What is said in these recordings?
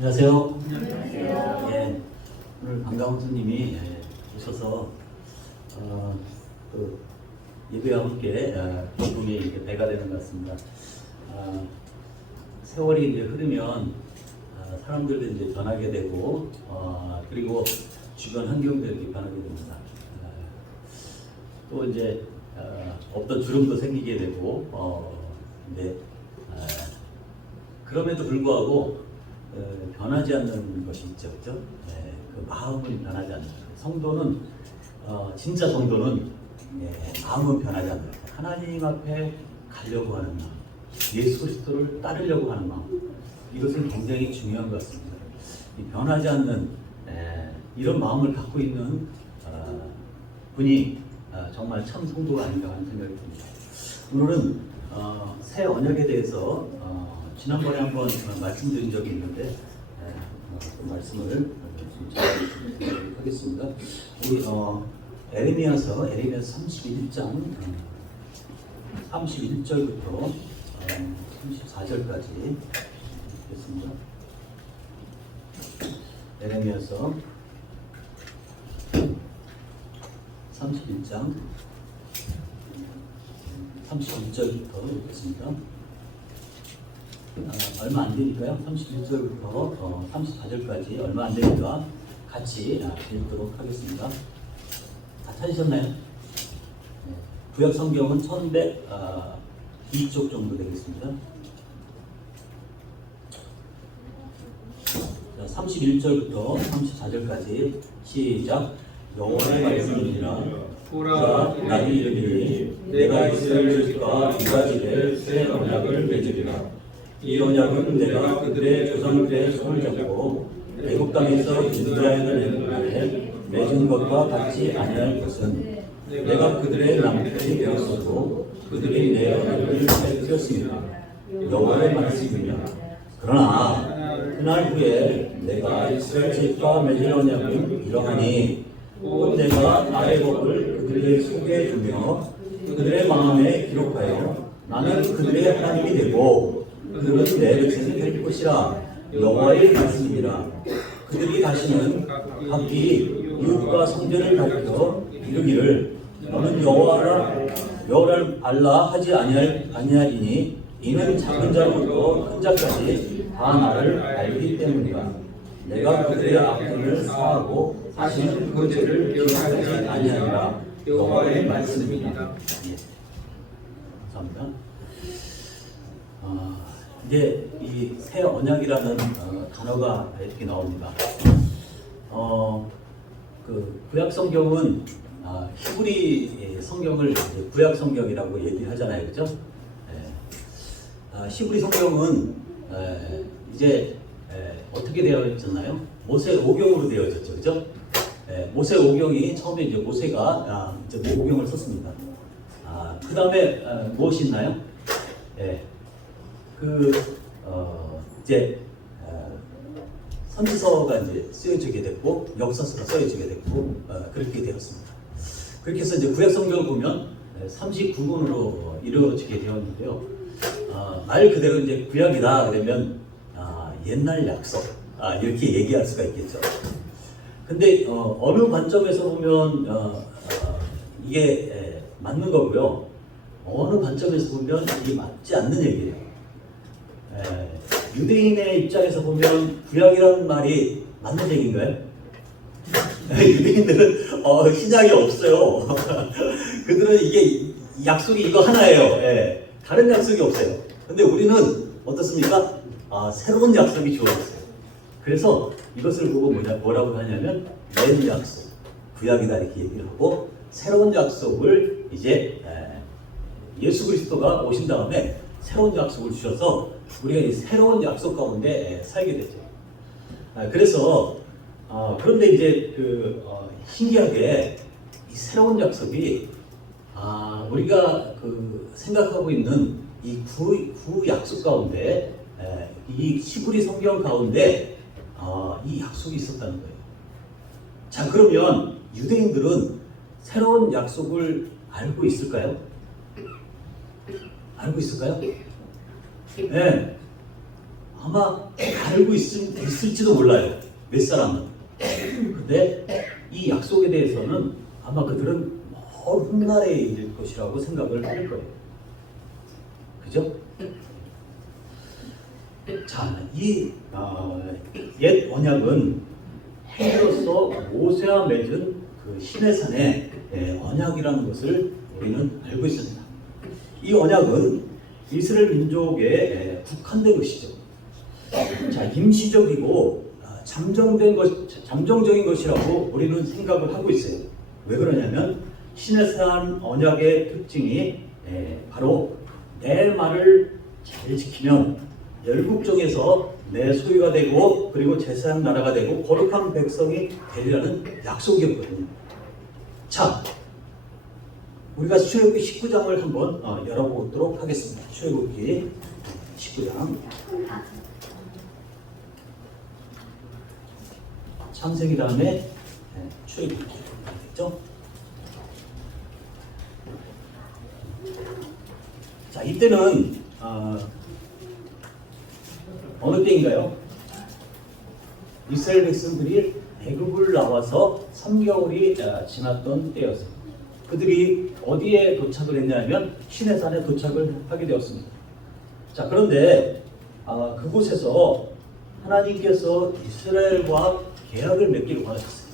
안녕하세요. 안녕하세요. 예, 오늘 반가운 손님이 오셔서 또 예배와 함께 기쁨이 이렇게 배가 되는 것 같습니다. 세월이 이제 흐르면 사람들도 이제 변하게 되고 그리고 주변 환경도 이렇게 변하게 됩니다. 또 이제 없던 주름도 생기게 되고 근데 그럼에도 불구하고 변하지 않는 것이 있죠, 그렇죠? 네, 그 마음은 변하지 않는 거예요. 성도는 진짜 성도는 마음은 변하지 않는 거예요. 하나님 앞에 가려고 하는 마음, 예수 그리스도를 따르려고 하는 마음, 이것은 굉장히 중요한 것 같습니다. 이 변하지 않는 이런 마음을 갖고 있는 분이 정말 참 성도가 아닌가 하는 생각이 듭니다. 오늘은 새 언약에 대해서 지난번에 한번 말씀드린 적이 있는데 그 말씀을 좀 전해드리도록 하겠습니다. 우리 에레미야서 31장 31절부터 34절까지 읽겠습니다. 에레미야서 31장 31절부터 읽겠습니다. 얼마 안 되니까요. 31절부터 34절까지 얼마 안 되니까 같이 읽도록 하겠습니다. 다 찾으셨나요? 네. 구약 성경은 1102쪽 정도 되겠습니다. 31절부터 34절까지 시작. 여호와의 말씀이니라. 보라, 나도 이르기를 내가 이스라엘 집과 유다 집에 새 언약을 맺으리라. 이 언약은 내가 그들의 조상들의 손을 잡고 애굽 땅에서 인도하여낸 날에 맺은 것과 같지 아니할 것은 내가 그들의 남편이 되었어도 그들이 내 언약을 맺었습니다. 여호와의 말씀이냐. 그러나 그날 후에 내가 이스라엘 집과 맺은 언약은 이러하니 곧 내가 나의 법을 그들에게 속에 두며 그들의 마음에 기록하여 나는 그들의 하나님이 되고 그들은 내 백성이 될 것이라. 여호와의 말씀이라. 그들이 다시는 각기 이웃과 성전을 가리켜 이르기를 너는 여호와를 알라 하지 아니하리니 이는 작은 자부터 큰 자까지 다 나를 알기 때문이라. 내가 그들의 악행을 사하고 다시는 그 죄를 기억하지 아니하리라. 여호와의 말씀입니다. 예. 감사합니다. 이제 이 새 언약이라는 단어가 이렇게 나옵니다. 그 구약 성경은 히브리 성경을 구약 성경이라고 얘기를 하잖아요, 그렇죠? 히브리 성경은 이제 어떻게 되어 있었나요? 모세 오경으로 되어졌죠, 그렇죠? 모세 오경이 처음에 이제 모세가 이제 오경을 썼습니다. 그 다음에 무엇이 있나요? 이제 선지서가 이제 쓰여지게 됐고 역사서가 쓰여지게 됐고 그렇게 되었습니다. 그렇게 해서 이제 구약 성경을 보면 39권으로 이루어지게 되었는데요. 말 그대로 이제 구약이다 그러면 옛날 약속 이렇게 얘기할 수가 있겠죠. 근데 어느 관점에서 보면 이게 맞는 거고요. 어느 관점에서 보면 이게 맞지 않는 얘기예요. 유대인의 입장에서 보면 구약이라는 말이 맞는 얘기인가요? 유대인들은 신약이 없어요. 그들은 이게 약속이 이거 하나예요. 다른 약속이 없어요. 근데 우리는 어떻습니까? 새로운 약속이 주어졌어요. 그래서 이것을 보고 뭐라고 하냐면 옛 약속, 구약이다 이렇게 얘기를 하고 새로운 약속을 이제 예수 그리스도가 오신 다음에 새로운 약속을 주셔서 우리가 이 새로운 약속 가운데 살게 되죠. 그래서 그런데 이제 신기하게 이 새로운 약속이 우리가 생각하고 있는 이 구 약속 가운데 이 히브리 성경 가운데 이 약속이 있었다는 거예요. 자, 그러면 유대인들은 새로운 약속을 알고 있을까요? 알고 있을까요? 네. 아마 알고 있을지도 몰라요. 몇 사람은. 근데 이 약속에 대해서는 아마 그들은 먼 훗날에 이를 것이라고 생각을 할 거예요. 그죠? 자, 이 옛 언약은 행위로서 모세와 맺은 그 시내산의 언약이라는 것을 우리는 알고 있습니다. 이 언약은 이스라엘 민족에 국한된 것이죠. 자, 임시적이고 잠정적인 것이라고 우리는 생각을 하고 있어요. 왜 그러냐면 시내산 언약의 특징이 바로 내 말을 잘 지키면 열국 중에서 내 소유가 되고 그리고 제사장 나라가 되고 거룩한 백성이 되리라는 약속이었거든요. 자, 우리가 출애굽기 19장을 한번 열어보도록 하겠습니다. 출애굽기 19장. 창세기 다음에 출애굽기 되겠죠? 자, 이때는 어느 때인가요? 이스라엘 백성들이 애굽을 나와서 3개월이 지났던 때였습니다. 그들이 어디에 도착을 했냐면 시내산에 도착을 하게 되었습니다. 자, 그런데 그곳에서 하나님께서 이스라엘과 계약을 맺기를 원하셨어요.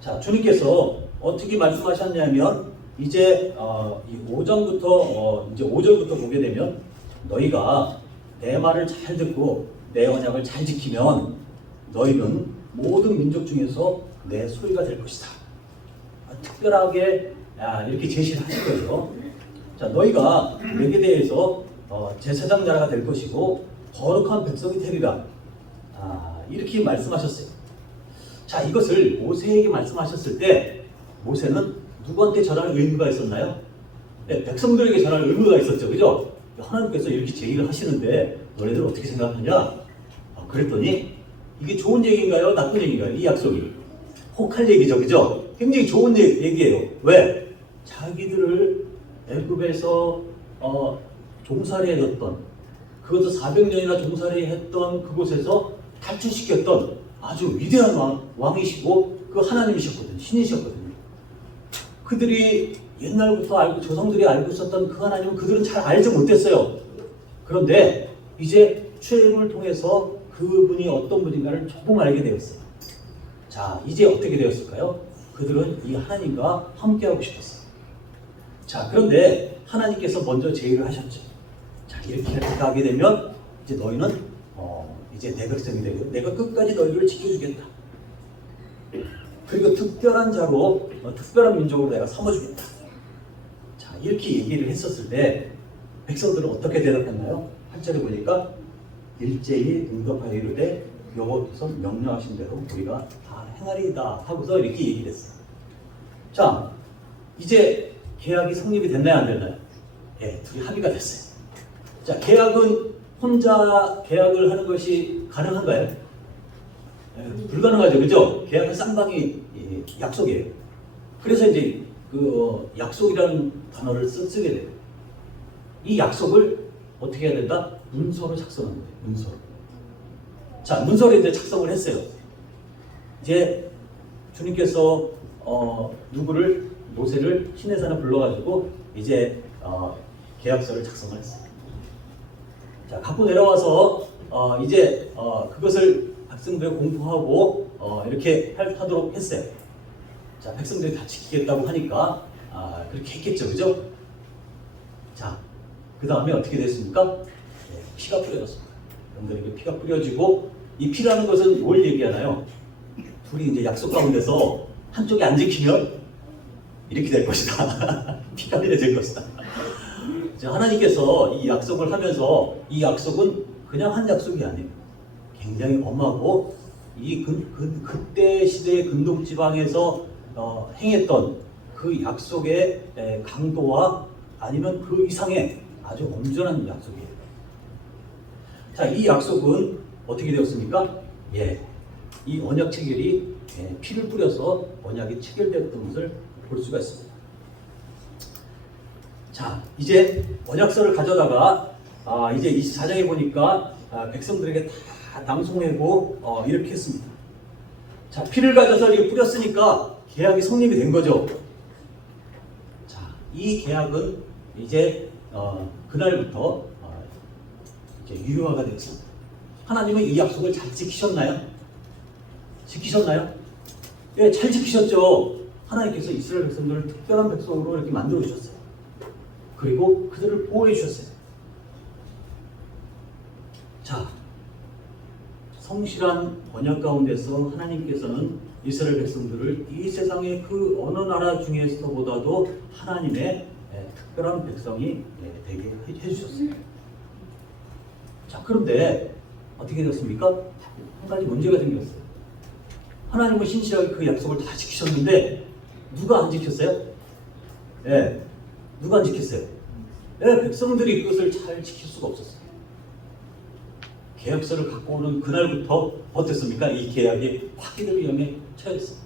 자, 주님께서 어떻게 말씀하셨냐면 이제 이 5장부터 이제 5절부터 보게 되면 너희가 내 말을 잘 듣고 내 언약을 잘 지키면 너희는 모든 민족 중에서 내 소유가 될 것이다. 특별하게 이렇게 제시를 하실 거예요. 자, 너희가 내게 대해서 제사장 나라가 될 것이고 거룩한 백성이 되리라. 이렇게 말씀하셨어요. 자, 이것을 모세에게 말씀하셨을 때 모세는 누구한테 전할 의무가 있었나요? 네, 백성들에게 전할 의무가 있었죠. 그죠? 하나님께서 이렇게 제의를 하시는데 너네들 어떻게 생각하냐? 그랬더니 이게 좋은 얘기인가요? 나쁜 얘기인가요? 이 약속이 혹할 얘기죠. 그죠? 굉장히 좋은 얘기예요. 왜? 자기들을 애굽에서 종살이 해줬던, 그것도 400년이나 종살이 했던 그곳에서 탈출시켰던 아주 위대한 왕이시고 그 하나님이셨거든요. 신이셨거든요. 그들이 옛날부터 조상들이 알고 있었던 그 하나님은 그들은 잘 알지 못했어요. 그런데 이제 출애굽을 통해서 그분이 어떤 분인가를 조금 알게 되었어요. 자, 이제 어떻게 되었을까요? 그들은 이 하나님과 함께하고 싶었어요. 자, 그런데 하나님께서 먼저 제의를 하셨죠. 자, 이렇게 하게 되면 이제 너희는 이제 내 백성이 되고 내가 끝까지 너희를 지켜주겠다. 그리고 특별한 자로 특별한 민족으로 내가 삼아주겠다. 자, 이렇게 얘기를 했었을 때 백성들은 어떻게 대답했나요? 8절에 보니까 일제히 응답하여 이르되 여호와께서 명령하신 대로 우리가 다 행하리이다 하고서 이렇게 얘기를 했어요. 자, 이제 계약이 성립이 됐나요? 안 됐나요? 예, 둘이 합의가 됐어요. 자, 계약은 혼자 계약을 하는 것이 가능한가요? 불가능하죠. 그죠? 계약은 쌍방이 약속이에요. 그래서 이제 그 약속이라는 단어를 쓰게 돼요. 이 약속을 어떻게 해야 된다? 문서로 작성하는 거예요. 문서로. 자, 문서로 이제 작성을 했어요. 이제 주님께서 모세를 시내산에 불러가지고 이제 계약서를 작성을 했어요. 자, 갖고 내려와서 이제 그것을 백성들이 공부하고 이렇게 하도록 했어요. 자, 백성들이 다 지키겠다고 하니까 그렇게 했겠죠, 그죠? 자, 그 다음에 어떻게 됐습니까? 네, 피가 뿌려졌습니다. 여러분들에게 피가 뿌려지고 이 피라는 것은 뭘 얘기하나요? 둘이 이제 약속 가운데서 한쪽이 안 지키면 이렇게 될 것이다. 피가 흘려질 것이다. 자, 하나님께서 이 약속을 하면서 이 약속은 그냥 한 약속이 아니에요. 굉장히 엄하고 이 그때 시대의 근동지방에서 행했던 그 약속의 강도와 아니면 그 이상의 아주 엄청난 약속이에요. 자, 이 약속은 어떻게 되었습니까? 예, 이 언약 체결이 피를 뿌려서 언약이 체결되었던 것을 볼 수가 있습니다. 자, 이제 언약서를 가져다가 이제 24장에 보니까 백성들에게 다 낭송하고 이렇게 했습니다. 자, 피를 가져서 이렇게 뿌렸으니까 계약이 성립이 된 거죠. 자, 이 계약은 이제 그날부터 이제 유효화가 됐습니다. 하나님은 이 약속을 잘 지키셨나요? 지키셨나요? 예, 잘 지키셨죠. 하나님께서 이스라엘 백성들을 특별한 백성으로 이렇게 만들어 주셨어요. 그리고 그들을 보호해 주셨어요. 자, 성실한 번역 가운데서 하나님께서는 이스라엘 백성들을 이 세상의 그 어느 나라 중에서보다도 하나님의 특별한 백성이 되게 해주셨어요. 자, 그런데 어떻게 됐습니까? 한 가지 문제가 생겼어요. 하나님은 신실하게 그 약속을 다 지키셨는데 누가 안 지켰어요? 예, 누가 안 지켰어요? 예, 백성들이 그것을 잘 지킬 수가 없었어요. 계약서를 갖고 오는 그날부터 어땠습니까? 이 계약이 파기될 위험에 처했어요.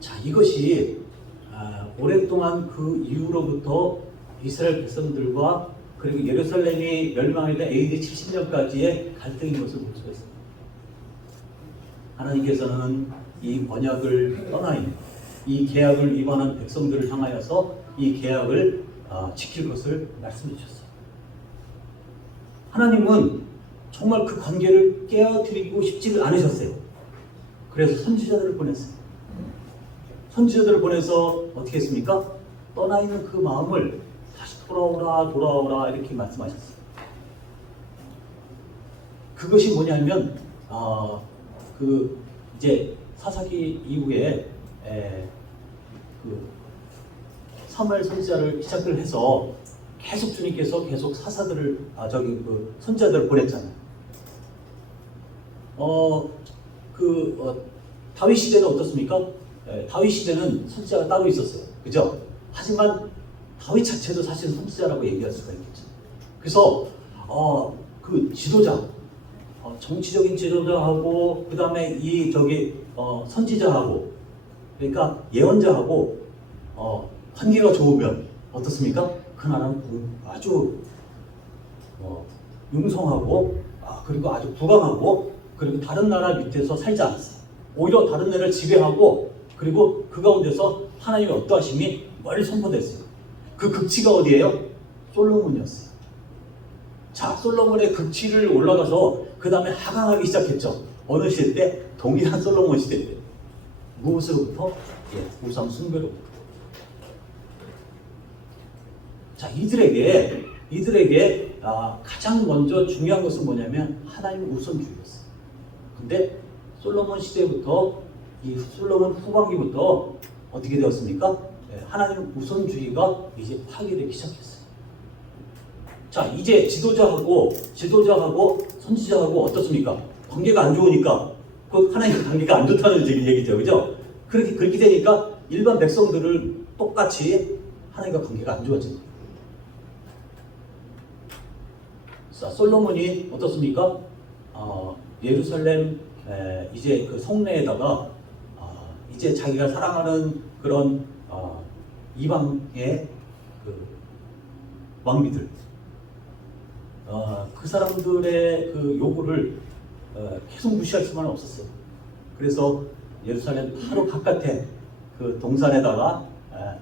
자, 이것이 오랫동안 그 이후로부터 이스라엘 백성들과 그리고 예루살렘이 멸망할 때 AD 70년까지의 갈등인 것을 볼 수가 있습니다. 하나님께서는 이 언약을 떠나인 이 계약을 위반한 백성들을 향하여서 이 계약을 지킬 것을 말씀해 주셨어요. 하나님은 정말 그 관계를 깨어뜨리고 싶지를 않으셨어요. 그래서 선지자들을 보냈어요. 선지자들을 보내서 어떻게 했습니까? 떠나 있는 그 마음을 다시 돌아오라 이렇게 말씀하셨어요. 그것이 뭐냐면 그 이제 사사기 이후에 그 사무엘 선지자를 시작을 해서 계속 주님께서 계속 사사들을 그 선지자들을 보냈잖아요. 다윗 시대는 어떻습니까? 다윗 시대는 선지자가 따로 있었어요. 그죠? 하지만 다윗 자체도 사실 선지자라고 얘기할 수가 있겠죠. 그래서 그 지도자, 정치적인 지도자하고 그 다음에 선지자하고 그러니까 예언자하고 관계가 좋으면 어떻습니까? 그 나라는 아주 융성하고 그리고 아주 부강하고 그리고 다른 나라 밑에서 살지 않았어요. 오히려 다른 나라를 지배하고 그리고 그 가운데서 하나님의 어떠하심이 멀리 선포됐어요. 그 극치가 어디예요? 솔로몬이었어요. 자, 솔로몬의 극치를 올라가서 그 다음에 하강하기 시작했죠. 어느 시대 때? 동일한 솔로몬 시대 때. 무엇으로부터? 우상 숭배로부터. 자, 이들에게 가장 먼저 중요한 것은 뭐냐면 하나님의 우선주의였어요. 근데 솔로몬 시대부터 이 솔로몬 후반기부터 어떻게 되었습니까? 하나님의 우선주의가 이제 파괴되기 시작했어요. 자, 이제 지도자하고 선지자하고 어떻습니까? 관계가 안 좋으니까 그 하나님의 관계가 안 좋다는 얘기죠, 그죠? 그렇게 되니까 일반 백성들을 똑같이 하나님과 관계가 안 좋아집니다. 자, 솔로몬이 어떻습니까? 예루살렘 이제 그 성내에다가 이제 자기가 사랑하는 그런 이방의 그 왕비들, 그 사람들의 그 요구를 계속 무시할 수만은 없었어요. 그래서 예루살렘 바로 바깥에 그 동산에다가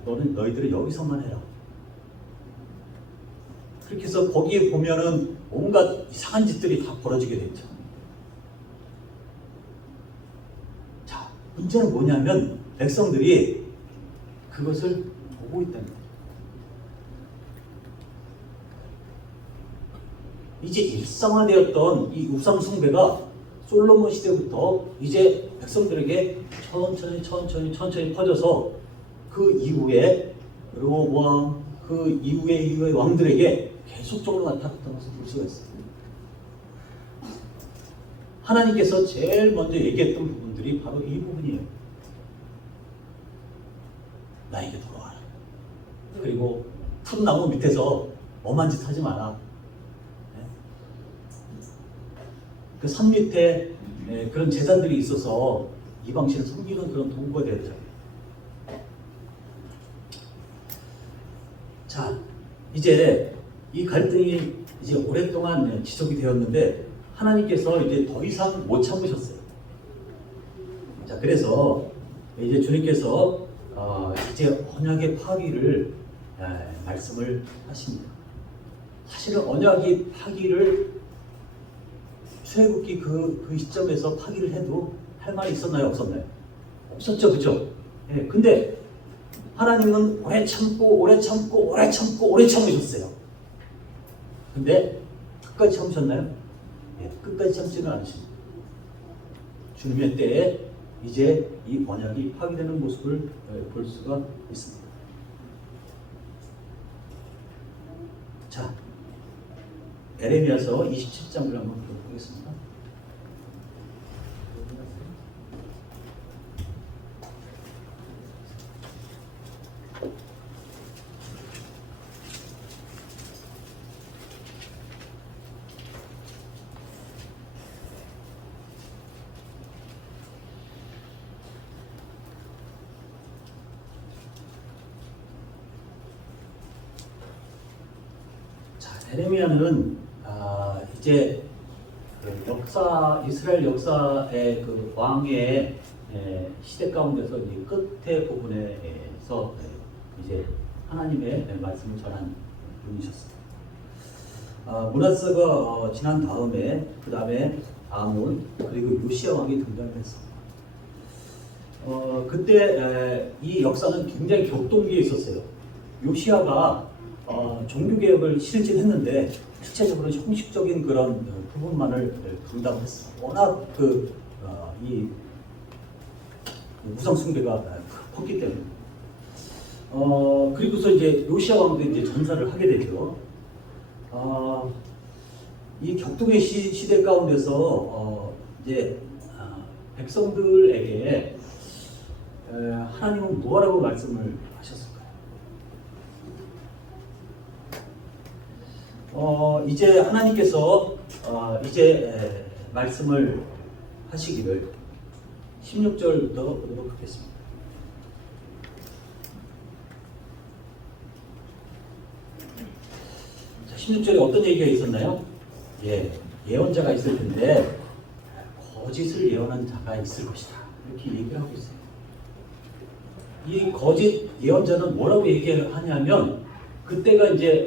너희들은 여기서만 해라. 그렇게 해서 거기에 보면은 온갖 이상한 짓들이 다 벌어지게 됐죠. 자, 문제는 뭐냐면 백성들이 그것을 보고 있다는 거예요. 이제 일상화되었던 이 우상 숭배가 솔로몬 시대부터 이제 백성들에게 천천히 퍼져서 그 이후에 르호보암 그 이후의 왕들에게 계속적으로 나타났던 것을 볼 수가 있습니다. 하나님께서 제일 먼저 얘기했던 부분들이 바로 이 부분이에요. 나에게 돌아와라. 그리고 큰 나무 밑에서 엄한 짓 하지 마라. 그 산 밑에 그런 제단들이 있어서 이방신을 섬기는 그런 도구가 되었죠. 자, 이제 이 갈등이 이제 오랫동안 지속이 되었는데 하나님께서 이제 더 이상 못 참으셨어요. 자, 그래서 이제 주님께서 이제 언약의 파기를 말씀을 하십니다. 사실은 언약의 파기를 출애굽기 그 시점에서 파기를 해도 할 말이 있었나요? 없었나요? 없었죠, 그죠? 예, 근데 하나님은 오래 참고 오래 참고 오래 참고 오래 참으셨어요. 근데 끝까지 참으셨나요? 예, 끝까지 참지는 않으십니다. 주님의 때에 이제 이 언약이 파기되는 모습을 볼 수가 있습니다. 자, 에레미야서 27장을 한번 보도록 하겠습니다. 에레미야는 이제 그 이스라엘 역사의 그 왕의 시대 가운데서 이제 끝에 부분에서 이제 하나님의 말씀을 전한 분이셨습니다. 므낫세가 지난 다음에 그 다음에 아몬 그리고 요시야 왕이 등장했습니다. 그때 이 역사는 굉장히 격동기에 있었어요. 요시야가 종교개혁을 실질했는데 실체적으로 형식적인 그런 부분만을 분담했습니다. 워낙 이 우상 숭배가 컸기 때문에. 그리고서 이제 요시야 왕도 이제 전사를 하게 되죠. 이 격동의 시대 가운데서 이제 백성들에게 하나님은 뭐라고 말씀을 하셨을까요? 이제 하나님께서 이제 말씀을 하시기를 16절부터 보도록 하겠습니다. 자, 16절에 어떤 얘기가 있었나요? 예언자가 있을 텐데 거짓을 예언한 자가 있을 것이다. 이렇게 얘기를 하고 있어요. 이 거짓 예언자는 뭐라고 얘기하냐면 그때가 이제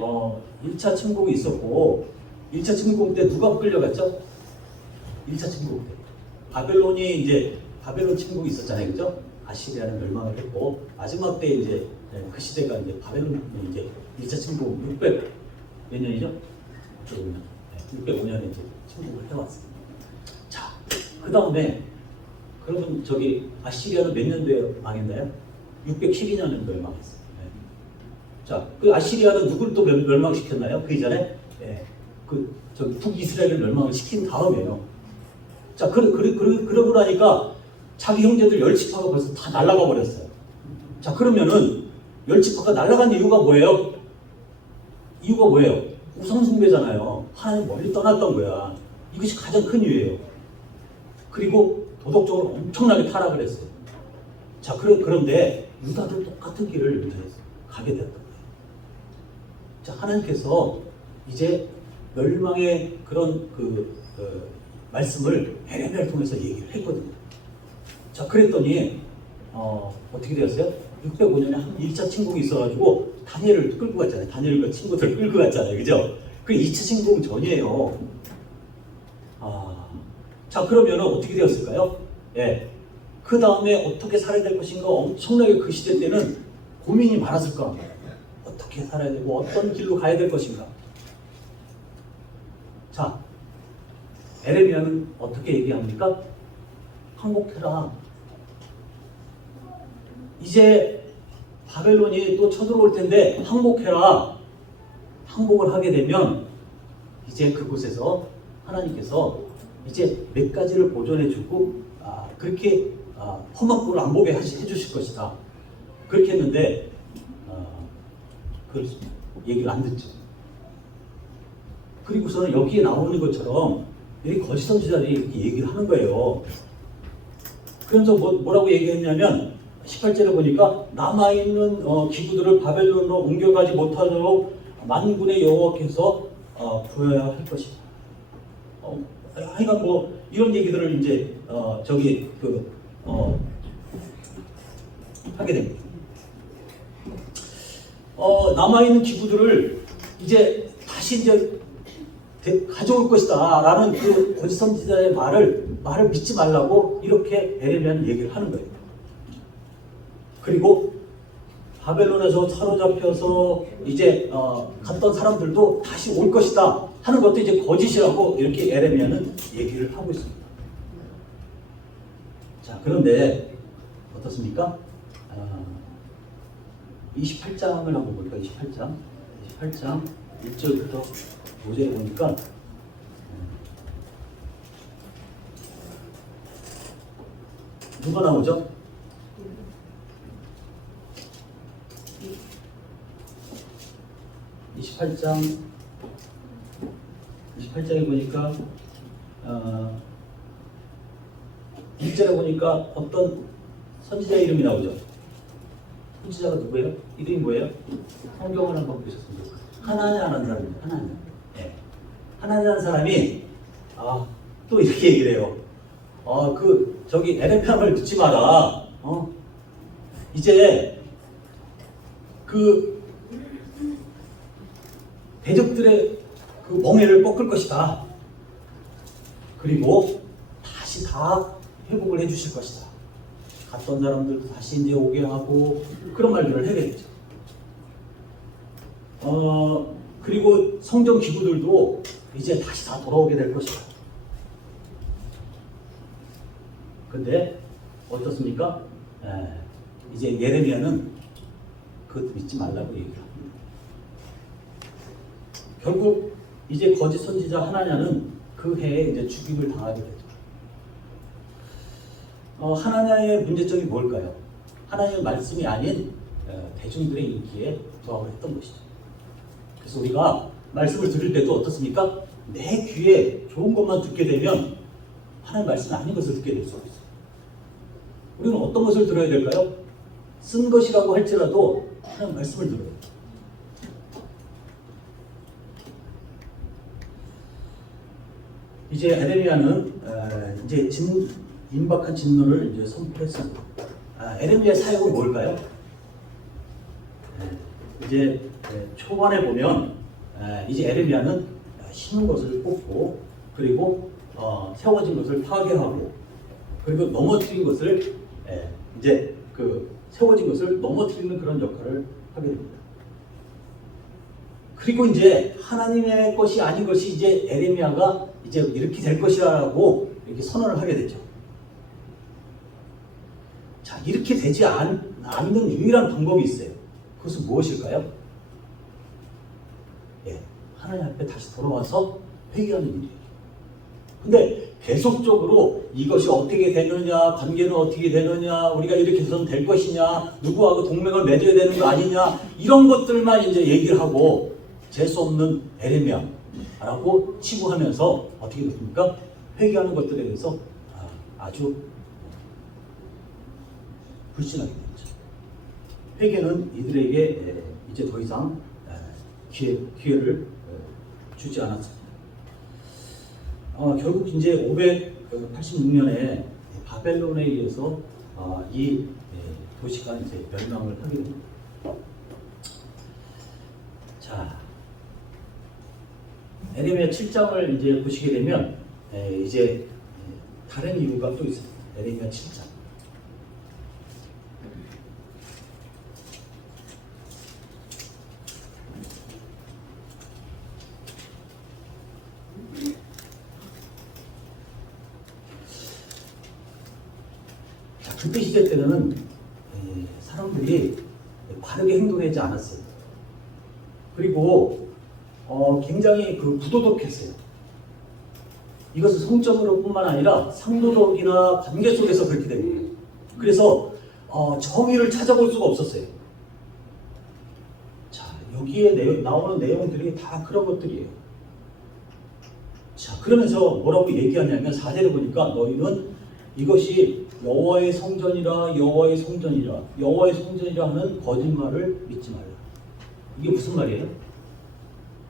1차 침공이 있었고 1차 침공 때 누가 끌려갔죠? 1차 침공 때 바벨론이 이제 바벨론 침공이 있었잖아요, 그죠? 아시리아는 멸망을 했고 마지막 때 이제 그 시대가 이제 바벨론이 이제 1차 침공 600 몇 년이죠? 605년에 이제 침공을 해왔습니다. 자, 그 다음에 그러면 저기 아시리아는 몇 년도에 망했나요? 612년도에 망했어요. 자, 그 아시리아는 누구를 또 멸망시켰나요? 그 이전에 북이스라엘을 멸망을 시킨 다음에요. 자, 그러고 나니까 자기 형제들 10지파가 벌써 다 날아가 버렸어요. 자, 그러면은 10지파가 날아간 이유가 뭐예요? 이유가 뭐예요? 우상숭배잖아요. 하나님 멀리 떠났던 거야. 이것이 가장 큰 이유예요. 그리고 도덕적으로 엄청나게 타락을 했어요. 자, 그런데 유다도 똑같은 길을 가게 됐던 거예요. 자, 하나님께서 이제 멸망의 그런 말씀을 에레미야를 통해서 얘기를 했거든요. 자, 그랬더니 어떻게 되었어요? 605년에 한 1차 침공이 있어가지고 다니엘을 끌고 갔잖아요. 다니엘과 친구들 끌고 갔잖아요. 그죠? 그 2차 침공 전이에요. 자, 그러면 어떻게 되었을까요? 그 다음에 어떻게 살아야 될 것인가 엄청나게 그 시대 때는 고민이 많았을 겁니다. 어떻게 살아야 되고 어떤 길로 가야 될 것인가. 자, 에레미야는 어떻게 얘기합니까? 항복해라. 이제 바벨론이 또 쳐들어올 텐데 항복해라. 항복을 하게 되면 이제 그곳에서 하나님께서 이제 몇 가지를 보존해주고 그렇게 험한 꼴을 안 보게 해주실 것이다. 그렇게 했는데 그 얘기를 안 듣죠. 그리고서는 여기에 나오는 것처럼 이 거짓 선지자들이 이렇게 얘기를 하는 거예요. 그래서 뭐라고 얘기했냐면 18절에 보니까 남아있는 기구들을 바벨론으로 옮겨가지 못하도록 만군의 여호와께서 구해야 할 것이다. 하여간 뭐 이런 얘기들을 이제 하게 됩니다. 남아있는 기구들을 이제 다시 이제 가져올 것이다라는 그 거짓 선지자의 말을 믿지 말라고 이렇게 에레미야는 얘기를 하는 거예요. 그리고 바벨론에서 사로잡혀서 이제 갔던 사람들도 다시 올 것이다 하는 것도 이제 거짓이라고 이렇게 에레미야는 얘기를 하고 있습니다. 자, 그런데 어떻습니까? 28장을 한번 볼까요? 28장 1절부터 5절에 보니까 누가 나오죠? (28장에) 보니까 1절에 보니까 어떤 선지자 이름이 나오죠. 선지자가 누구예요? 이름이 뭐예요? 성경을 한번 보셨습니다. 하나냐라는 사람입니다. 하나냐. 네. 하나냐라는 사람이 또 이렇게 얘기를 해요. 저기 에레미야를 듣지 마라. 이제 그 대적들의 그 멍에를 꺾을 것이다. 그리고 다시 다 회복을 해주실 것이다. 갔던 사람들도 다시 이제 오게 하고 그런 말들을 하게 되죠. 그리고 성전 기구들도 이제 다시 다 돌아오게 될 것이다. 근데 어떻습니까? 이제 예레미야는 그것도 믿지 말라고 얘기를 합니다. 결국 이제 거짓 선지자 하나냐는 그 해에 이제 죽임을 당하게 되죠. 하나냐의 문제점이 뭘까요? 하나님의 말씀이 아닌 대중들의 인기에 부합을 했던 것이죠. 그래서 우리가 말씀을 들을 때도 어떻습니까? 내 귀에 좋은 것만 듣게 되면 하나님의 말씀이 아닌 것을 듣게 될 수가 있어요. 우리는 어떤 것을 들어야 될까요? 쓴 것이라고 할지라도 하나님의 말씀을 들어요. 이제 에레미야는 이제 임박한 진노를 이제 선포했습니다. 에레미야의 사역은 뭘까요? 이제 초반에 보면 이제 에레미야는 심은 것을 뽑고 그리고 세워진 것을 파괴하고 그리고 넘어뜨린 것을 이제 그 세워진 것을 넘어뜨리는 그런 역할을 하게 됩니다. 그리고 이제 하나님의 것이 아닌 것이 이제 에레미야가 이제 이렇게 될 것이라고 이렇게 선언을 하게 되죠. 자, 이렇게 되지 않는 유일한 방법이 있어요. 그것은 무엇일까요? 하나님 앞에 다시 돌아와서 회개하는 일이에요. 근데 계속적으로 이것이 어떻게 되느냐, 관계는 어떻게 되느냐, 우리가 이렇게 해서는 될 것이냐, 누구하고 동맹을 맺어야 되는 거 아니냐, 이런 것들만 이제 얘기를 하고 재수 없는 에레미야라고 치부하면서 어떻게 됐습니까? 회개하는 것들에 대해서 아주 불신하게 됐죠. 회개는 이들에게 이제 더 이상 기회를 주지 않았습니다. 결국 이제 586년에 바벨론에 의해서 이 도시가 이제 멸망을 하게 됩니다. 자, 에레미야 7장을 이제 보시게 되면 이제 다른 이유가 또 있습니다. 에레미야 7장. 그때 시대 때는 사람들이 바르게 행동하지 않았어요. 그리고 굉장히 부도덕했어요. 이것은 성적으로 뿐만 아니라 상도덕이나 관계 속에서 그렇게 됩니다. 그래서 정의를 찾아볼 수가 없었어요. 자, 여기에 나오는 내용들이 다 그런 것들이에요. 자, 그러면서 뭐라고 얘기하냐면 4절에 보니까 너희는 이것이 여호와의 성전이라 여호와의 성전이라 여호와의 성전이라 하는 거짓말을 믿지 말라. 이게 무슨 말이에요?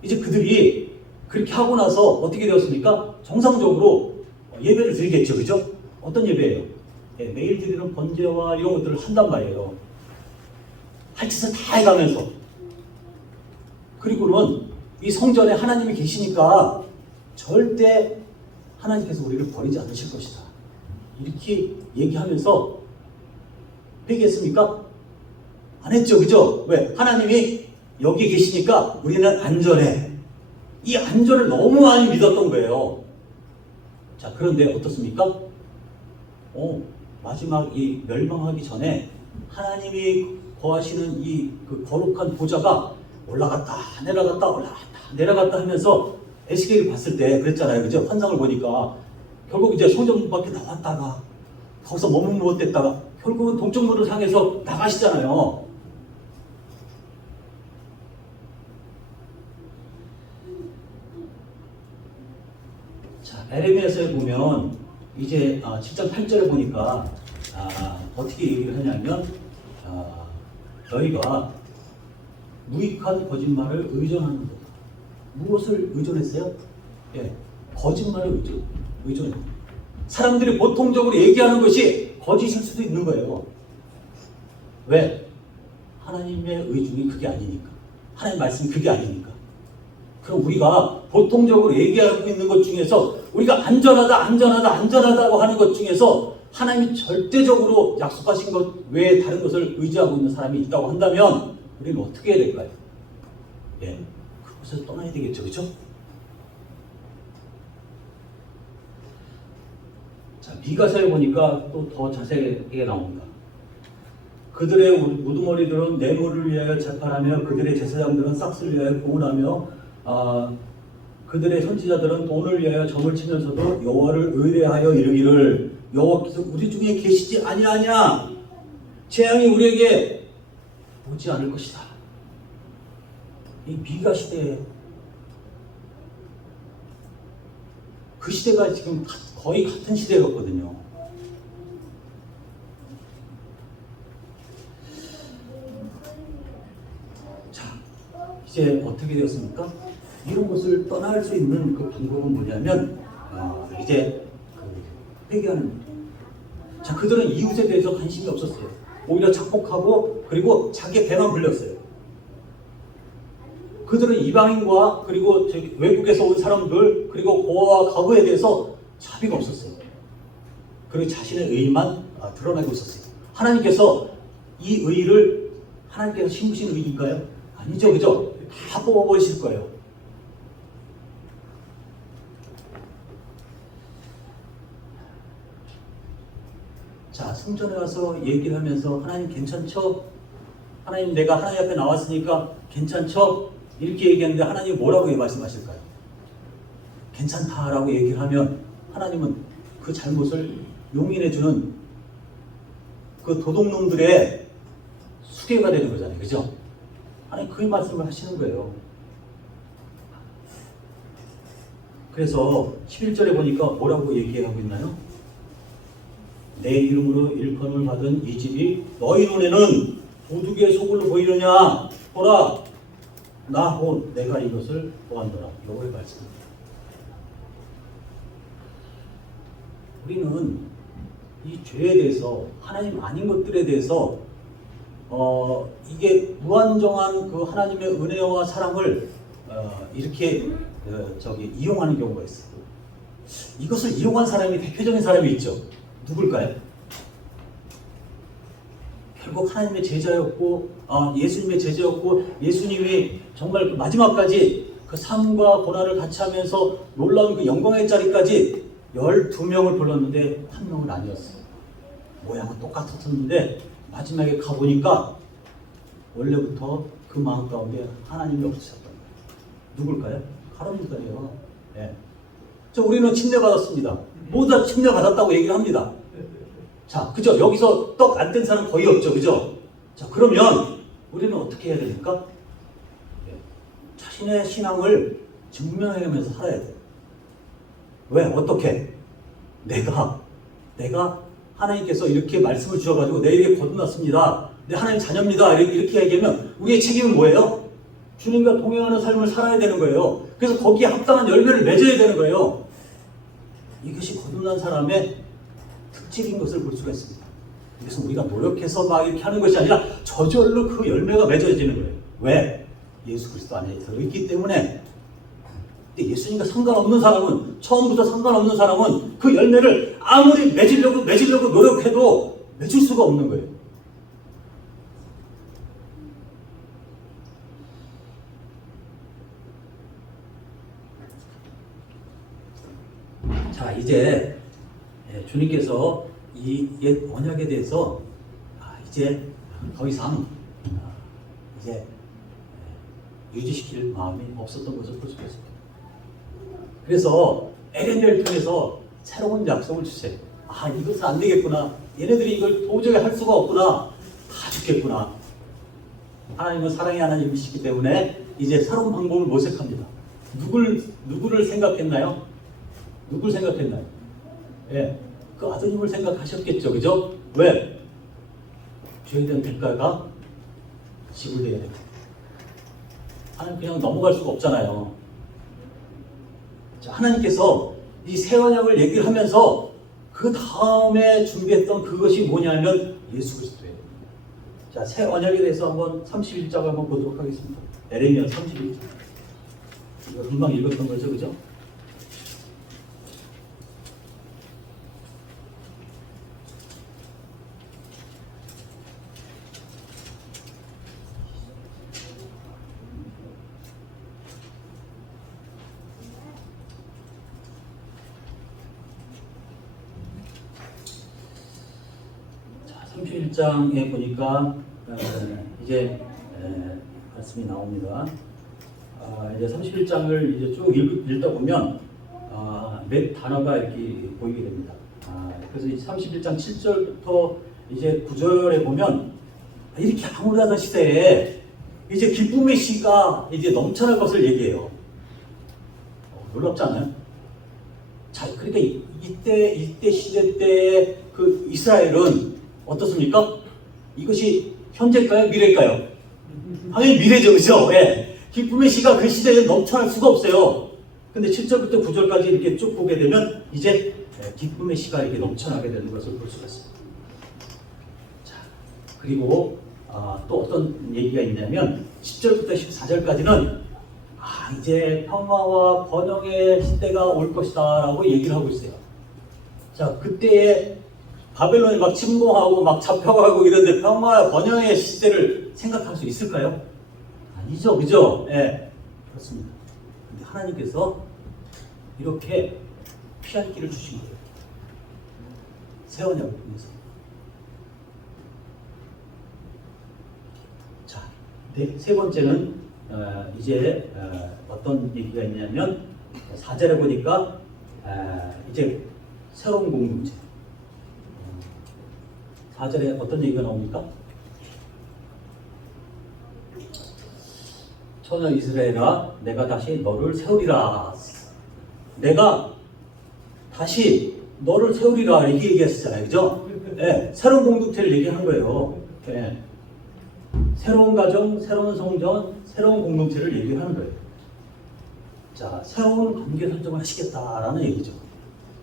이제 그들이 그렇게 하고 나서 어떻게 되었습니까? 정상적으로 예배를 드리겠죠. 그죠? 어떤 예배예요? 예, 매일 드리는 번제와 이런 것들을 한단 말이에요. 할 짓을 다 해가면서. 그리고는 이 성전에 하나님이 계시니까 절대 하나님께서 우리를 버리지 않으실 것이다. 이렇게 얘기하면서 회개했습니까? 안 했죠. 그죠? 왜? 하나님이 여기 계시니까 우리는 안전해. 이 안전을 너무 많이 믿었던 거예요. 자, 그런데 어떻습니까? 마지막 이 멸망하기 전에 하나님이 거하시는 이 그 거룩한 보좌가 올라갔다 내려갔다 올라갔다 내려갔다 하면서 에스겔을 봤을 때 그랬잖아요. 그죠? 환상을 보니까 결국 이제 성전 밖에 나왔다가 거기서 머뭇머뭇했다가 결국은 동쪽 문을 향해서 나가시잖아요. 자, 에레미야서에 보면 이제 7장 8절에 보니까 어떻게 얘기를 하냐면 너희가 무익한 거짓말을 의존하는 거다. 무엇을 의존했어요? 예, 거짓말을 의존해요. 사람들이 보통적으로 얘기하는 것이 거짓일 수도 있는 거예요. 왜? 하나님의 의중이 그게 아니니까. 하나님 말씀이 그게 아니니까. 그럼 우리가 보통적으로 얘기하고 있는 것 중에서 우리가 안전하다고 하는 것 중에서 하나님이 절대적으로 약속하신 것 외에 다른 것을 의지하고 있는 사람이 있다고 한다면 우리는 어떻게 해야 될까요? 예, 그곳에서 떠나야 되겠죠. 그렇죠? 자, 미가서에 보니까 또 더 자세하게 나옵니다. 그들의 우두머리들은 뇌물을 위하여 재판하며 그들의 제사장들은 싹스를 위하여 공언하며 그들의 선지자들은 돈을 위하여 점을 치면서도 여호와를 의뢰하여 이르기를 여호와께서 우리 중에 계시지 아니하냐 재앙이 우리에게 오지 않을 것이다. 이 미가 시대에 그 시대가 지금 거의 같은 시대였거든요. 자, 이제 어떻게 되었습니까? 이런 것을 떠날 수 있는 그 방법은 뭐냐면 이제 회개하는 거예요. 자, 그들은 이웃에 대해서 관심이 없었어요. 오히려 착복하고 그리고 자기 배만 불렸어요. 그들은 이방인과 그리고 외국에서 온 사람들 그리고 고아와 과거에 대해서 자비가 없었어요. 그리고 자신의 의만 드러내고 있었어요. 하나님께서 이 의를 하나님께서 심으신 의인가요? 아니죠. 그죠? 다 뽑아버리실 거예요. 자, 성전에 와서 얘기를 하면서 하나님 괜찮죠? 하나님 내가 하나님 앞에 나왔으니까 괜찮죠? 이렇게 얘기하는데 하나님이 뭐라고 말씀하실까요? 괜찮다라고 얘기를 하면 하나님은 그 잘못을 용인해주는 그 도둑놈들의 수괴가 되는 거잖아요. 그죠? 하나님 그 말씀을 하시는 거예요. 그래서 11절에 보니까 뭐라고 얘기하고 있나요? 내 이름으로 일컬음을 받은 이 집이 너희 눈에는 도둑의 소굴로 보이느냐? 보라, 나 곧 내가 이것을 보았노라. 여호와의 말씀입니다. 우리는 이 죄에 대해서 하나님 아닌 것들에 대해서 이게 무한정한 그 하나님의 은혜와 사랑을 이렇게 이용하는 경우가 있어요. 이것을 이용한 사람이 대표적인 사람이 있죠. 누굴까요? 결국 하나님의 제자였고 예수님의 제자였고 예수님이 정말 그 마지막까지 그 삶과 고난을 같이 하면서 놀라운 그 영광의 자리까지 12명을 불렀는데 한 명은 아니었어요. 모양은 똑같았는데 마지막에 가보니까 원래부터 그 마음 가운데 하나님이 없으셨던 거예요. 누굴까요? 가룟유다예요. 네. 우리는 침례받았습니다. 모두 다 침례받았다고 얘기를 합니다. 자, 그죠? 여기서 떡 안 뗀 사람 거의 없죠. 그죠? 자, 그러면 우리는 어떻게 해야 됩니까? 네. 자신의 신앙을 증명해가면서 살아야 돼요. 왜? 어떻게? 내가 하나님께서 이렇게 말씀을 주셔가지고 내 입에 거듭났습니다. 내 하나님 자녀입니다. 이렇게 얘기하면 우리의 책임은 뭐예요? 주님과 동행하는 삶을 살아야 되는 거예요. 그래서 거기에 합당한 열매를 맺어야 되는 거예요. 이것이 거듭난 사람의 특질인 것을 볼 수가 있습니다. 그래서 우리가 노력해서 막 이렇게 하는 것이 아니라 저절로 그 열매가 맺어지는 거예요. 왜? 예수 그리스도 안에 들어있기 때문에. 근데 예수님과 상관없는 사람은, 처음부터 상관없는 사람은 그 열매를 아무리 맺으려고 노력해도 맺을 수가 없는 거예요. 자, 이제 주님께서 이 옛 언약에 대해서 이제 더 이상 이제 유지시킬 마음이 없었던 것을 볼 수가 있습니다. 그래서 에렌겔을 통해서 새로운 약속을 주세요. 이것은 안 되겠구나. 얘네들이 이걸 도저히 할 수가 없구나. 다 죽겠구나. 하나님은 사랑의 하나님이시기 때문에 이제 새로운 방법을 모색합니다. 누구를 생각했나요? 누굴 생각했나요? 예, 그 아드님을 생각하셨겠죠, 그죠? 왜? 죄에 대한 대가가 지불되어야 됩니다. 하나님 그냥 넘어갈 수가 없잖아요. 자, 하나님께서 이 새 언약을 얘기를 하면서 그 다음에 준비했던 그것이 뭐냐면 예수 그리스도예요. 자, 새 언약에 대해서 한번 31장 한번 보도록 하겠습니다. 에레미야 31장. 이거 금방 읽었던 거죠, 그죠? 자, 31장에 보니까 이제 말씀이 나옵니다. 이제 31장을 이제 쭉 읽다 보면 몇 단어가 이렇게 보이게 됩니다. 그래서 이 31장 7절부터 이제 9절에 보면 이렇게 황홀하던 시대에 이제 기쁨의 시가 이제 넘쳐날 것을 얘기해요. 놀랍지 않아요? 자, 그러니까 이때 시대 때 그 이스라엘은 어떻습니까? 이것이 현재일까요? 미래일까요? 당연히 미래죠, 그죠? 예. 기쁨의 시가 그 시대에 넘쳐날 수가 없어요. 근데 7절부터 9절까지 이렇게 쭉 보게 되면 이제 기쁨의 시가 이렇게 넘쳐나게 되는 것을 볼 수가 있습니다. 자, 그리고 또 어떤 얘기가 있냐면 10절부터 14절까지는 이제 평화와 번영의 시대가 올 것이다 라고 얘기를 하고 있어요. 자, 그때에 바벨론이 막 침공하고 막 잡혀가고 이런데 평화와 번영의 시대를 생각할 수 있을까요? 아니죠, 그죠? 예, 그렇습니다. 근데 하나님께서 이렇게 피할 길을 주신 거예요. 새 언약을 통해서. 자, 세 번째는 이제 어떤 얘기가 있냐면 4절에 보니까 이제 새로운 공동체. 4절에 어떤 얘기가 나옵니까? 처녀 이스라엘아, 내가 다시 너를 세우리라. 내가 다시 너를 세우리라 이렇게 얘기했었잖아요, 그죠? 네, 새로운 공동체를 얘기하는 거예요. 네. 새로운 가정, 새로운 성전, 새로운 공동체를 얘기하는 거예요. 자, 새로운 관계 설정을 하시겠다라는 얘기죠.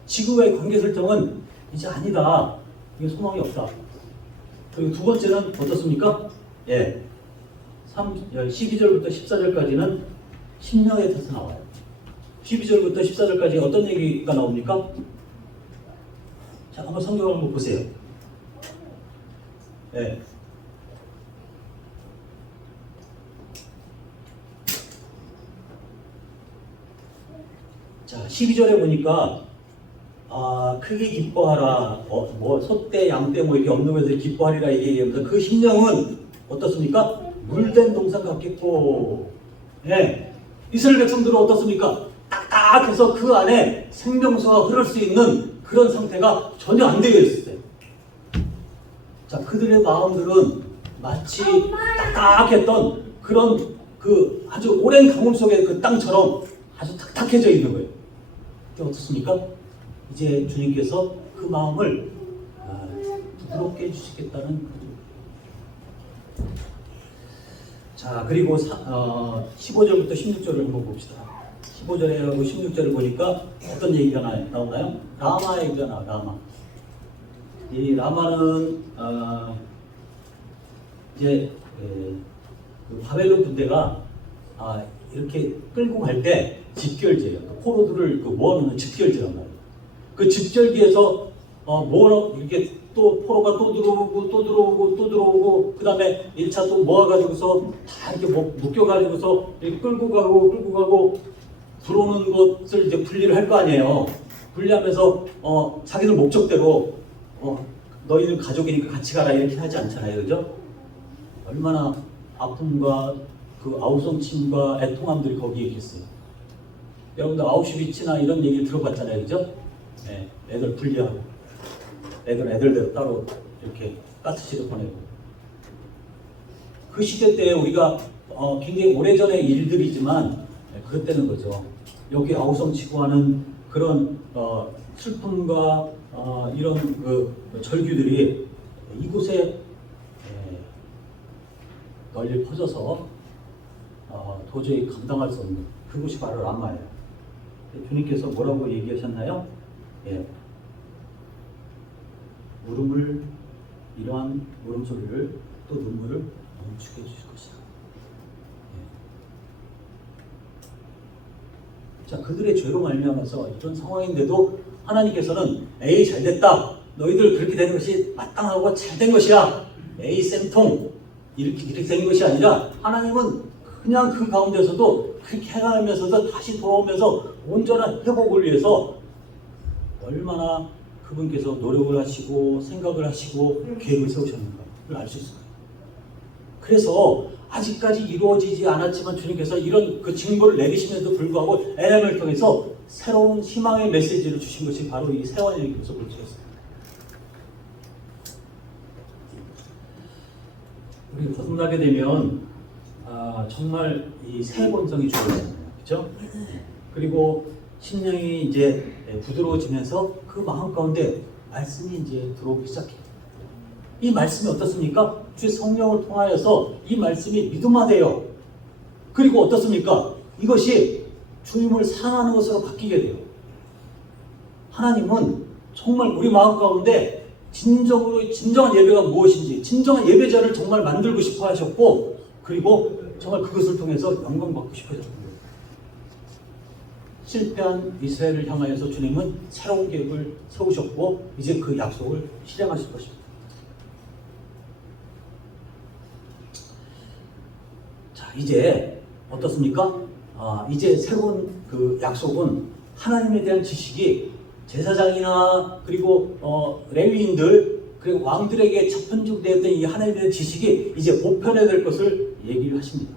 지구와의 관계 설정은 이제 아니다. 이게 소망이 없다. 그리고 두 번째는 어떻습니까? 예, 12절부터 14절까지는 심령에 대해서 나와요. 12절부터 14절까지 어떤 얘기가 나옵니까? 자, 한번 성경을 한번 보세요. 예. 자, 12절에 보니까 크게 기뻐하라. 소떼, 양떼 이렇게 없는 것을 기뻐하리라 얘기하면서 그 심령은 어떻습니까? 물된 동산 같겠고, 예. 이스라엘 백성들은 어떻습니까? 딱딱해서 그 안에 생명수가 흐를 수 있는 그런 상태가 전혀 안 되어 있어요. 자, 그들의 마음들은 마치 딱딱했던 그런 그 아주 오랜 가뭄 속의 그 땅처럼 아주 탁탁해져 있는 거예요. 그게 어떻습니까? 이제 주님께서 그 마음을 부드럽게 해주시겠다는 거죠. 자, 그리고 15절부터 16절을 한번 봅시다. 15절하고 16절을 보니까 어떤 얘기가 나오나요? 라마 얘기가 나와요. 라마. 이 라마는 이제 그 바벨론 군대가 이렇게 끌고 갈 때 집결지예요. 포로들을 모아놓는 집결지란 말이에요. 그 집결지에서 이렇게 또 포로가 또 들어오고 그 다음에 1차 또 모아가지고서 다 이렇게 묶여가지고서 이렇게 끌고 가고 들어오는 것을 이제 분리를 할 거 아니에요. 분리하면서 자기들 목적대로 너희는 가족이니까 같이 가라 이렇게 하지 않잖아요. 그죠? 얼마나 아픔과 그 아우성침과 애통함들이 거기에 있겠어요. 여러분들 아우슈비츠나 이런 얘기 들어봤잖아요. 그죠? 네, 애들 분리하고 애들대로 따로 이렇게 가스실에 보내고 그 시대 때 우리가 굉장히 오래전의 일들이지만 그랬다는 거죠. 여기 아우성치고 하는 그런 슬픔과 이런 그 절규들이 이곳에 널리 퍼져서 도저히 감당할 수 없는 그곳이 바로 라마예요. 주님께서 뭐라고 얘기하셨나요? 이러한 물음소리를 또 눈물을 멈추게 해주실 것이다. 자, 그들의 죄로 말미암아서 이런 상황인데도 하나님께서는 에이 잘됐다. 너희들 그렇게 되는 것이 마땅하고 잘된 것이야. 에이 쌤통 이렇게 된 것이 아니라 하나님은 그냥 그 가운데서도 그렇게 해가면서도 다시 돌아오면서 온전한 회복을 위해서 얼마나 그분께서 노력을 하시고 생각을 하시고 계획을 세우셨는가를 알 수 있어요. 그래서 아직까지 이루어지지 않았지만 주님께서 이런 그 징벌을 내리시면서도 불구하고 에렘을 통해서 새로운 희망의 메시지를 주신 것이 바로 이 세원에게서 볼 수 있어요. 우리 거듭나게 되면 정말 이 새 본성이 주어지잖아요. 그렇죠? 그리고 심령이 이제 부드러워지면서 그 마음 가운데 말씀이 이제 들어오기 시작해요. 이 말씀이 어떻습니까? 주의 성령을 통하여서 이 말씀이 믿음화돼요. 그리고 어떻습니까? 이것이 주님을 사랑하는 것으로 바뀌게 돼요. 하나님은 정말 우리 마음 가운데 진정한 예배가 무엇인지, 진정한 예배자를 정말 만들고 싶어 하셨고, 그리고 정말 그것을 통해서 영광 받고 싶어 하셨습니다. 실패한 이스라엘을 향하여서 주님은 새로운 계획을 세우셨고, 이제 그 약속을 실행하실 것입니다. 자, 이제 어떻습니까? 이제 새로운 그 약속은 하나님에 대한 지식이 제사장이나 그리고 레위인들 그리고 왕들에게 접근되었던 이 하나님에 대한 지식이 이제 보편화될 것을 얘기를 하십니다.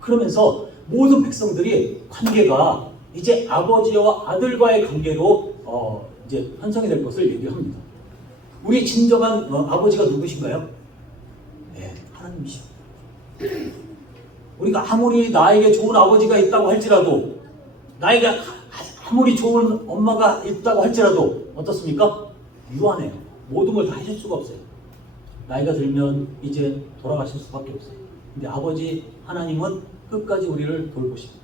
그러면서 모든 백성들이 관계가 이제 아버지와 아들과의 관계로 이제 형성이 될 것을 얘기합니다. 우리 진정한 아버지가 누구신가요? 네, 하나님이시죠. 우리가 아무리 나에게 좋은 아버지가 있다고 할지라도, 나에게 아무리 좋은 엄마가 있다고 할지라도 어떻습니까? 유한해요. 모든 걸 다 해줄 수가 없어요. 나이가 들면 이제 돌아가실 수밖에 없어요. 근데 아버지 하나님은 끝까지 우리를 돌보십니다.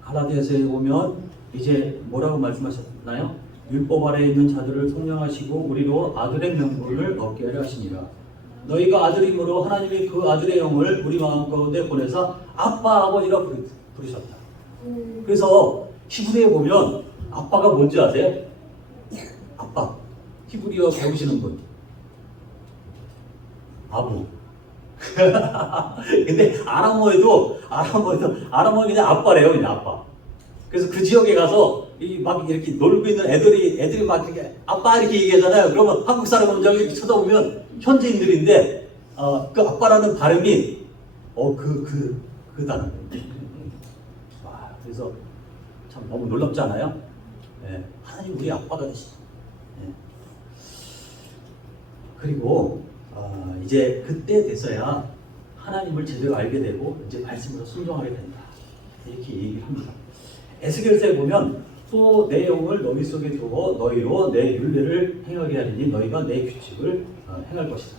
갈라디아서에 보면 이제 뭐라고 말씀하셨나요? 율법 아래에 있는 자들을 성령하시고 우리로 아들의 명분을 얻게 하려 하시니라. 너희가 아들이므로 하나님이 그 아들의 영을 우리 마음 가운데 보내사 아빠 아버지라 부르셨다. 그래서 히브리에 보면 아빠가 뭔지 아세요? 아빠. 히브리어 배우시는 분. 아부. 근데 아람어에도 그냥 아빠래요. 그냥 아빠. 그래서 그 지역에 가서 막 이렇게 놀고 있는 애들이 막 이렇게 아빠 이렇게 얘기하잖아요. 그러면 한국 사람은 이렇게 쳐다보면 현지인들인데 그 아빠라는 발음이 그 단어. 그래서 참 너무 놀랍지 않아요? 네, 하나님 우리 아빠가 되시죠. 네. 그리고 이제 그때 돼서야 하나님을 제대로 알게 되고 이제 말씀으로 순종하게 된다. 이렇게 얘기를 합니다. 에스겔서에 보면 또 내 영을 너희 속에 두어 너희로 내 율례를 행하게 하리니 너희가 내 규칙을 행할 것이다.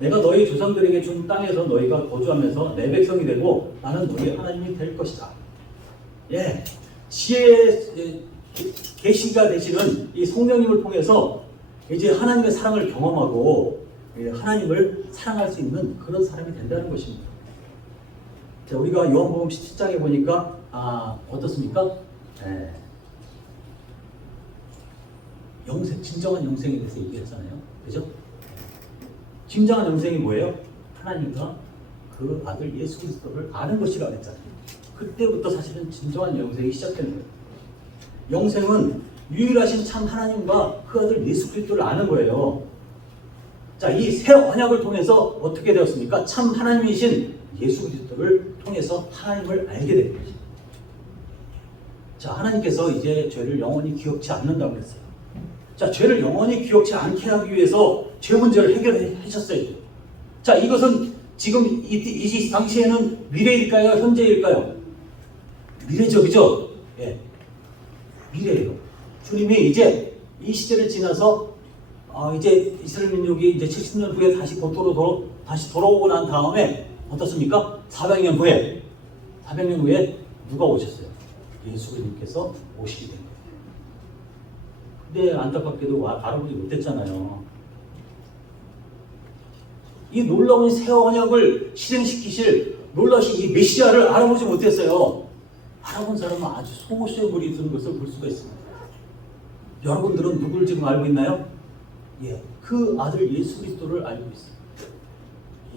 내가 너희 조상들에게 준 땅에서 너희가 거주하면서 내 백성이 되고 나는 너희 하나님이 될 것이다. 예, 지혜의 계시가 되시는 이 성령님을 통해서 이제 하나님의 사랑을 경험하고 하나님을 사랑할 수 있는 그런 사람이 된다는 것입니다. 자, 우리가 요한복음 17장에 보니까 어떻습니까? 예. 영생, 진정한 영생에 대해서 얘기했잖아요. 그죠? 진정한 영생이 뭐예요? 하나님과 그 아들 예수 그리스도를 아는 것이라고 했잖아요. 그때부터 사실은 진정한 영생이 시작되는 거예요. 영생은 유일하신 참 하나님과 그 아들 예수 그리스도를 아는 거예요. 자, 이 새 언약을 통해서 어떻게 되었습니까? 참 하나님이신 예수 그리스도를 통해서 하나님을 알게 된 거죠. 자, 하나님께서 이제 죄를 영원히 기억치 않는다고 했어요. 자, 죄를 영원히 기억치 않게 하기 위해서 죄 문제를 해결하셨어요. 자, 이것은 지금 이 당시에는 미래일까요? 현재일까요? 미래죠, 그죠? 예. 미래예요. 주님이 이제 이 시대를 지나서 이제 이스라엘 민족이 이제 70년 후에 다시 고토로 다시 돌아오고 난 다음에 어떻습니까? 400년 후에 누가 오셨어요? 예수 그리스도께서 오시게 된 거예요. 근데 안타깝게도 알아보지 못했잖아요. 이 놀라운 새 언약을 실행시키실 놀라신 이 메시아를 알아보지 못했어요. 알아본 사람은 아주 소수의 물이 있는 것을 볼 수가 있습니다. 여러분들은 누구를 지금 알고 있나요? 예, 그 아들 예수 그리스도를 알고 있어요.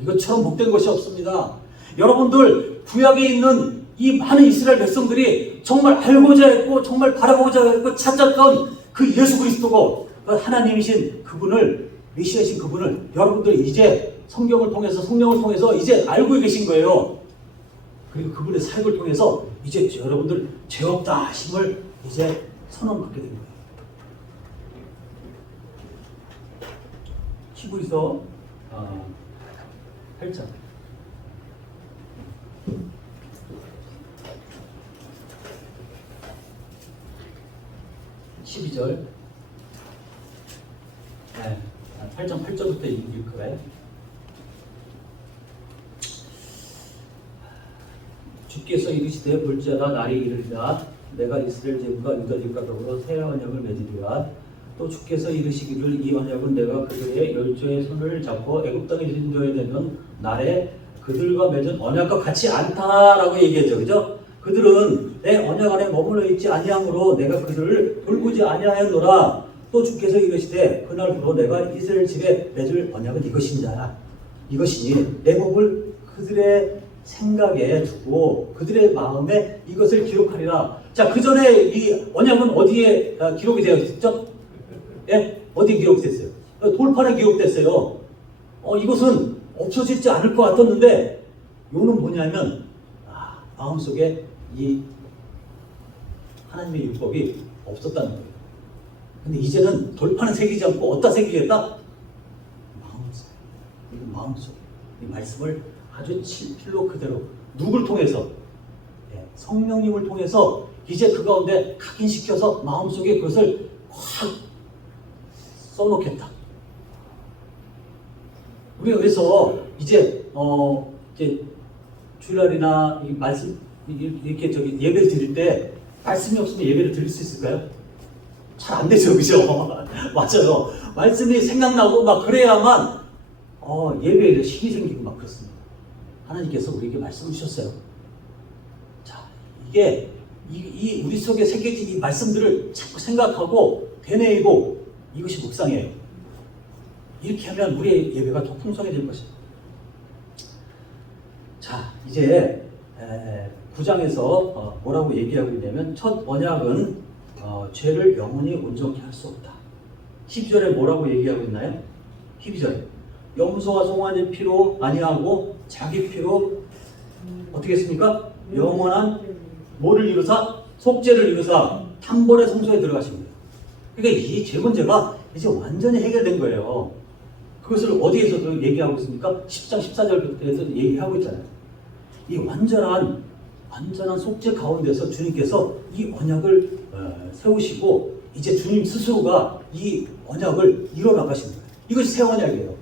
이것처럼 복된 것이 없습니다. 여러분들 구약에 있는 이 많은 이스라엘 백성들이 정말 알고자 했고 정말 바라보고자 했고 찾았던 그 예수 그리스도고 하나님이신 그분을 메시아이신 그분을 여러분들이 이제 성경을 통해서 성령을 통해서 이제 알고 계신 거예요. 그리고 그분의 사역을 통해서 이제 여러분들 죄 없다 하심을 이제 선언받게 된 거예요. 히브리서 8장 12절 8장 8절부터 읽을 거예요. 주께서 이르시되 볼지어다 날이 이르리라 내가 이스라엘 제국과 유다 제국과 더불어 새 언약을 맺으리라 또 주께서 이르시기를 이 언약은 내가 그들의 열조의 손을 잡고 애굽 땅에 인도해 내는 날에 그들과 맺은 언약과 같이 않다라고 얘기했죠. 그죠? 그들은 내 언약 안에 머물러 있지 아니하므로 내가 그들을 돌보지 아니하였노라. 또 주께서 이르시되 그날부로 내가 이스라엘 집에 맺을 언약은 이것이니 내 법을 그들의 생각에 두고 그들의 마음에 이것을 기록하리라. 자, 그 전에 이 언약은 어디에 기록이 되어 있었죠? 예? 어디에 기록됐어요? 돌판에 기록됐어요. 이것은 없어지지 않을 것 같았는데 요는 뭐냐면 마음속에 이 하나님의 율법이 없었다는 거예요. 근데 이제는 돌판에 새기지 않고 어디다 새기겠다? 마음속 이 말씀을 아주 필로 그대로 누굴 통해서? 성령님을 통해서 이제 그 가운데 각인시켜서 마음속에 그것을 확 써놓겠다. 우리가 그래서 이제 주일날이나 이 말씀 이렇게 예배를 드릴 때 말씀이 없으면 예배를 드릴 수 있을까요? 잘 안 되죠, 그죠? 맞아요. 말씀이 생각나고 막 그래야만 예배에 힘이 생기고 막 그렇습니다. 하나님께서 우리에게 말씀을 주셨어요. 자, 이게 우리 속에 새겨진 이 말씀들을 자꾸 생각하고 되뇌이고 이것이 묵상이에요. 이렇게 하면 우리의 예배가 더 풍성해질 것입니다. 자, 이제 9장에서 뭐라고 얘기하고 있냐면 첫 언약은 죄를 영원히 온전케 할 수 없다. 12절에 뭐라고 얘기하고 있나요? 12절에 염소와 송아지 피로 아니하고 자기 피로 어떻게 했습니까? 영원한 뭐를 이루사? 속죄를 이루사 단번에 성소에 들어가십니다. 그러니까 이 죄 문제가 이제 완전히 해결된 거예요. 그것을 어디에서도 얘기하고 있습니까? 10장 14절부터 얘기하고 있잖아요. 이 완전한 속죄 가운데서 주님께서 이 언약을 세우시고 이제 주님 스스로가 이 언약을 이뤄나가신 거예요. 이것이 새 언약이에요.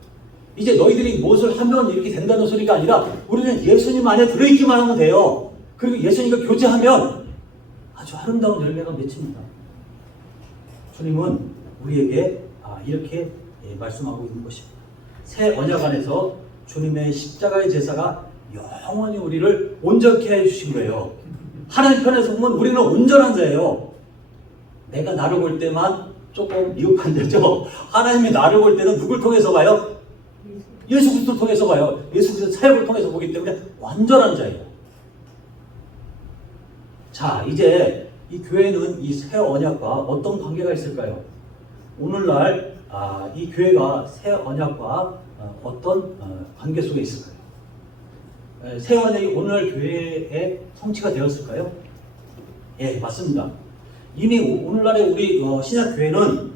이제 너희들이 무엇을 하면 이렇게 된다는 소리가 아니라 우리는 예수님 안에 들어있기만 하면 돼요. 그리고 예수님과 교제하면 아주 아름다운 열매가 맺힙니다. 주님은 우리에게 이렇게 말씀하고 있는 것입니다. 새 언약 안에서 주님의 십자가의 제사가 영원히 우리를 온전케 해주신 거예요. 하나님 편에서 보면 우리는 온전한 자예요. 내가 나를 볼 때만 조금 미흡한 자죠. 하나님이 나를 볼 때는 누굴 통해서 봐요? 예수 그리스도를 통해서 봐요. 예수 그리스도 사역을 통해서 보기 때문에 완전한 자예요. 자, 이제 이 교회는 이 새 언약과 어떤 관계가 있을까요? 오늘날 이 교회가 새 언약과 어떤 관계 속에 있을까요? 새 언약이 오늘날 교회의 성취가 되었을까요? 예, 맞습니다. 이미 오늘날의 우리 신약 교회는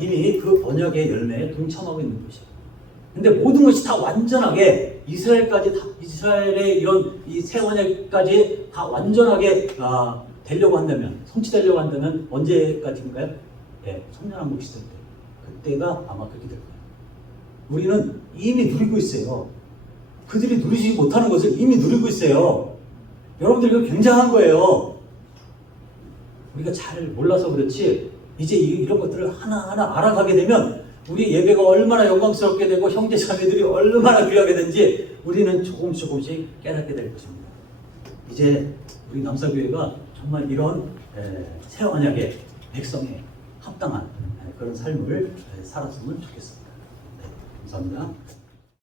이미 그 언약의 열매에 동참하고 있는 것이에요. 근데 모든 것이 다 완전하게 이스라엘의 이런 이 새 언약까지 다 완전하게 되려고 한다면, 성취되려고 한다면 언제까지인가요? 예, 성년왕국 시대 때. 그때가 아마 그렇게 될 거예요. 우리는 이미 누리고 있어요. 그들이 누리지 못하는 것을 이미 누리고 있어요. 여러분들 이거 굉장한 거예요. 우리가 잘 몰라서 그렇지 이제 이런 것들을 하나하나 알아가게 되면 우리 예배가 얼마나 영광스럽게 되고 형제 자매들이 얼마나 귀하게 된지 우리는 조금씩 깨닫게 될 것입니다. 이제 우리 남사교회가 정말 이런 새 언약의 백성에 합당한 그런 삶을 살았으면 좋겠습니다. 네, 감사합니다.